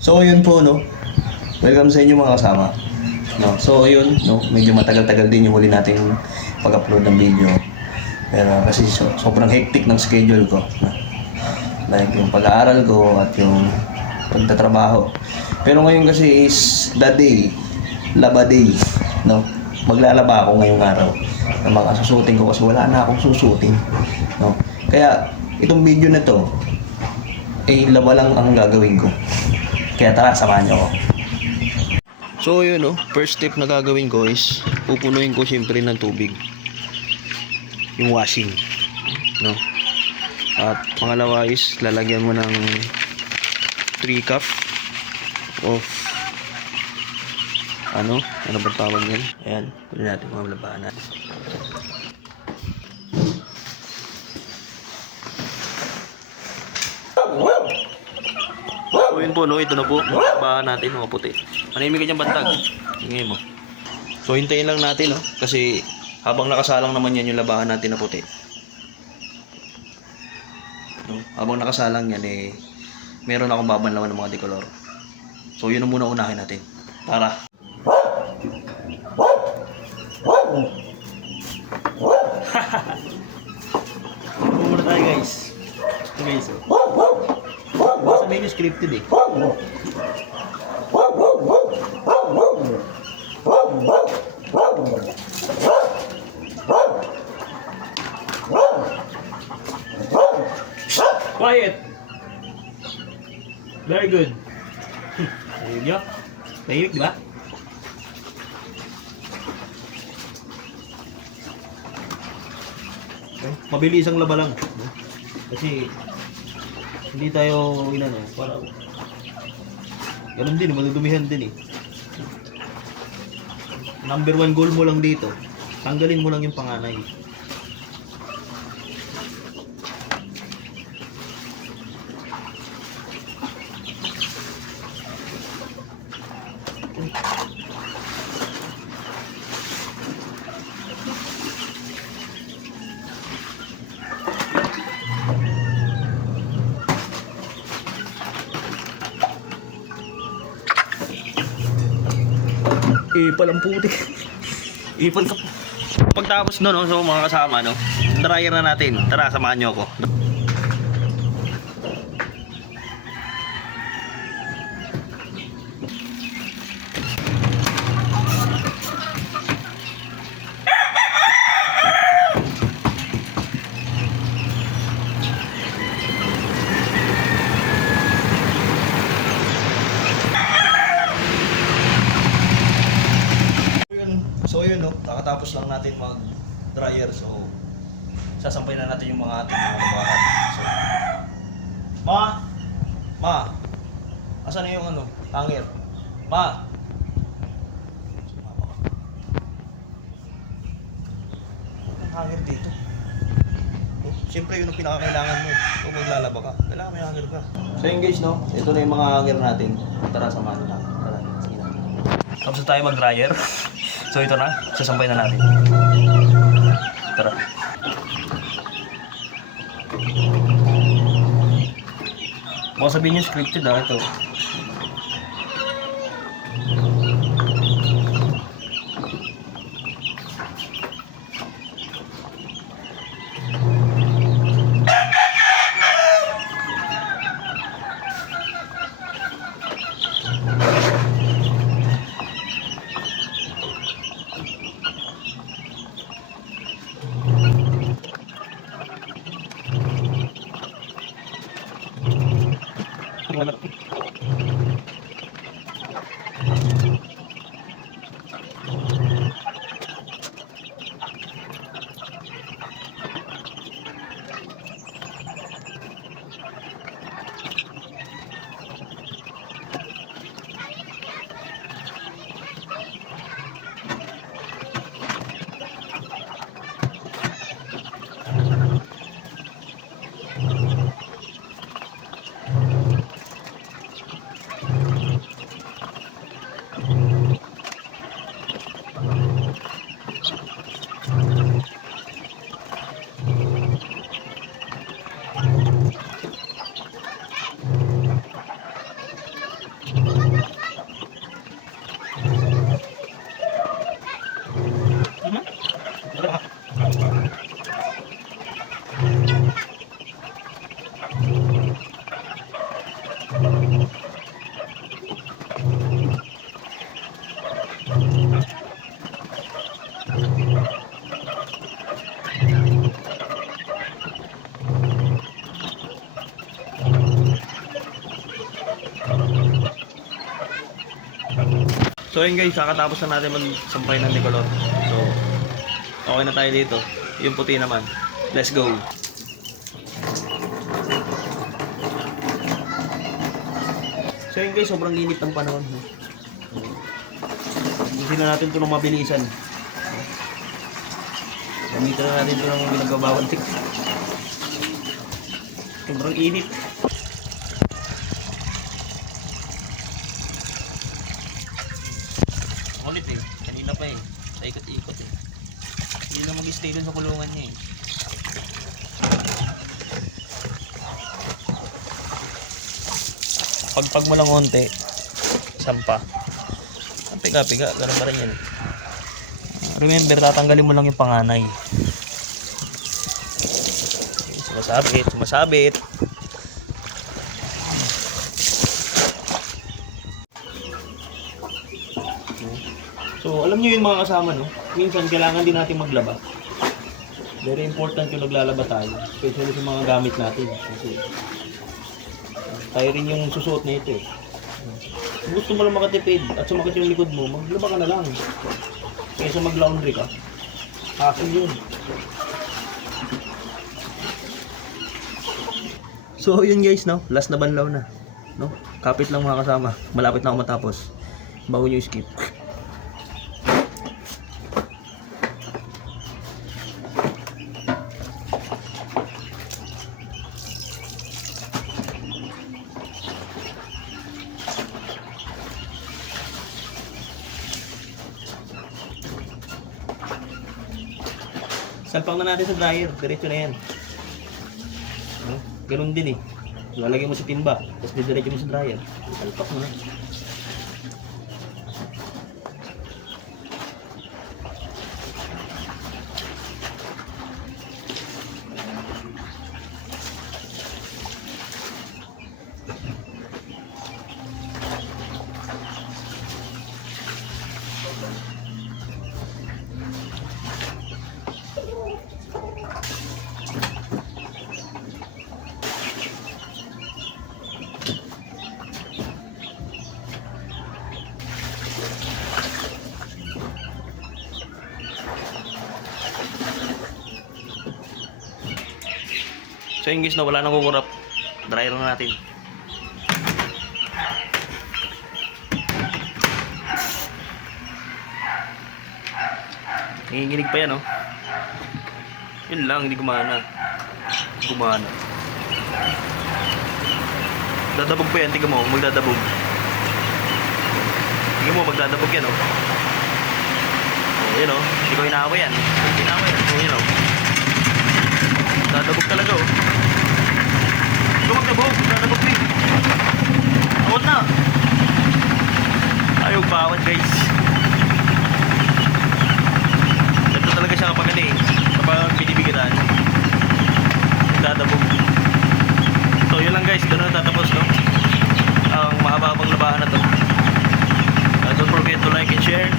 So yun po no. Welcome sa inyo mga kasama. No. So yun no, medyo matagal-tagal din yung huli nating pag-upload ng video. Pero kasi sobrang hectic ng schedule ko. No? Like yung pag-aaral ko at yung pagtatrabaho. Pero ngayon kasi is the day, laba day, no. Maglalaba ako ngayong araw ng mga susutin ko kasi wala na akong susutin, no. Kaya itong video na to laba lang ang gagawin ko. Kaya tara, samahan niyo ako. So yun no, first step na gagawin ko is pupunuin ko siyempre ng tubig yung washing, no. At pangalawa is lalagyan mo ng 3 cup of ano ba tawag yan? Ayan, pwede natin mga labahan natin. So yun po no, ito na po labahan natin mga puti. Manimig ka dyan bantag, ingay mo. So hintayin lang natin no, kasi habang nakasalang naman yan yung labahan natin na puti, no? Habang nakasalang yan meron akong babanlawan ng mga decolor. So yun ang muna unahin natin. Tara. Muna tayo guys. Ito guys. Basta may scripted eh. Quiet. Very good. Ayun nyo. Tahimik, di ba? Mabilis ang laba lang. Kasi hindi tayo para ganun din, madudumihan din eh. Number 1 goal mo lang dito, tanggalin mo lang yung panganay. Ipal ang putik. Ipal ka. Pagtapos no, so mga kasama no, dryer na natin. Tara, samahan nyo ako. So yun no, nakatapos lang natin mag-dryer. So sasampay na natin yung mga ating mga labahan. So Ma, asan na yung hanger? Ma, ang hanger dito. Siyempre yun ang pinakakailangan mo kung maglalaba ka. Kailangan may hanger ka. So yun guys no, ito na yung mga hanger natin. Tara, samahan na. Tara, sige na. Tapos na tayo mag-dryer. So ito na, sasampay na natin. Tara. Baka sabihin nyo scripted ito. So yun guys, kakatapos na natin magsampay ng decolor. So, okay na tayo dito. Yung puti naman. Let's go! So yun guys, sobrang init ng panahon. Hindi na natin ito ng mabilisan. Gamitan na natin ito ng ginagabawang tik. Sobrang init. Ulit eh. Kanina pa eh. Sa ikot-ikot eh. Hindi lang mag-stay dun sa kulungan niya eh. Pagpag mo lang konti, sampa. Ang piga-piga, ganun pa rin yan. Remember, tatanggalin mo lang yung panganay. Sumasabit, sumasabit. So, alam nyo yun mga kasama, no? Minsan, kailangan din natin maglaba. Very important yung naglalaba tayo. Especially sa mga gamit natin. Kasi, tayo rin yung susuot na ito eh. Kung gusto mo lang makatipid at sumakit yung likod mo, maglaba ka na lang. Kaysa mag-laundry ka. Hassle yun. So, yun guys, no? Last na banlaw na. No? Kapit lang mga kasama. Malapit na ako matapos. Bago nyo skip. Salpang na natin sa dryer, diretso na yan. Ganun din eh. Lalagay mo sa timba, tapos didiretso mo sa dryer. Salpak mo na. So yung guys na wala nang kukurap, dryer na natin. Nanginginig pa yan oh. Yun lang, hindi gumana. Gumana. Dadabog pa yan, tingnan mo, magdadabog. Tingnan mo, magdadabog yan oh. Oh, yun oh, hindi ko hinawa yan. Hinawa yan, oh yun oh. Dadabog talaga oh. Ito magdabog, dadabog rin. Awat na. Ayaw bawat guys. Ito talaga siya kapag ano eh, kapag binibigitan. Dadabog. So yun lang guys, doon na tatapos no. Ang mahaba-habang labahan na to. Don't forget to like and share.